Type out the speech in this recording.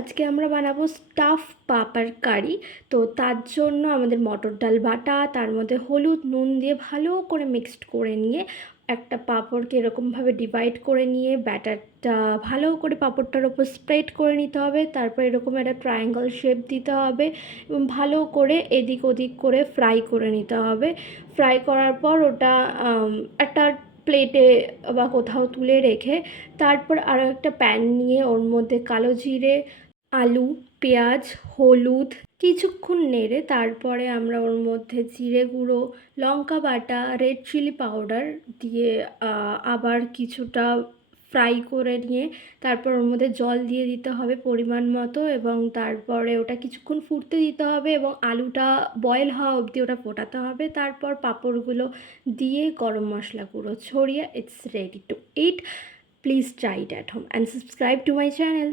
আজকে আমরা বানাবো স্টাফ পাপার কারি। তো তার জন্য আমাদের মটর ডাল বাটা, তার মধ্যে হলুদ নুন দিয়ে ভালো করে মিক্সড করে নিয়ে একটা পাঁপড়কে এরকমভাবে ডিভাইড করে নিয়ে ব্যাটারটা ভালো করে পাঁপড়টার ওপর স্প্রেড করে নিতে হবে। তারপর এরকম একটা ট্রায়াঙ্গল শেপ দিতে হবে এবং ভালো করে এদিক ওদিক করে ফ্রাই করে নিতে হবে। ফ্রাই করার পর ওটা একটা প্লেটে বা কোথাও তুলে রেখে তারপর আরও একটা প্যান নিয়ে ওর মধ্যে কালো জিরে, আলু, পেঁয়াজ, হলুদ কিছুক্ষণ নেড়ে তারপরে আমরা ওর মধ্যে জিরে গুঁড়ো, লঙ্কা বাটা, রেড চিলি পাউডার দিয়ে আবার কিছুটা ফ্রাই করে নিয়ে তারপর ওর মধ্যে জল দিয়ে দিতে হবে পরিমাণ মতো এবং তারপরে ওটা কিছুক্ষণ ফুটতে দিতে হবে এবং আলুটা বয়েল হওয়া অবধি ওটা ফোটাতে হবে। তারপর পাঁপড়গুলো দিয়ে গরম মশলা গুঁড়ো ছড়িয়ে it's ready to it. Please try it at home and subscribe to my channel.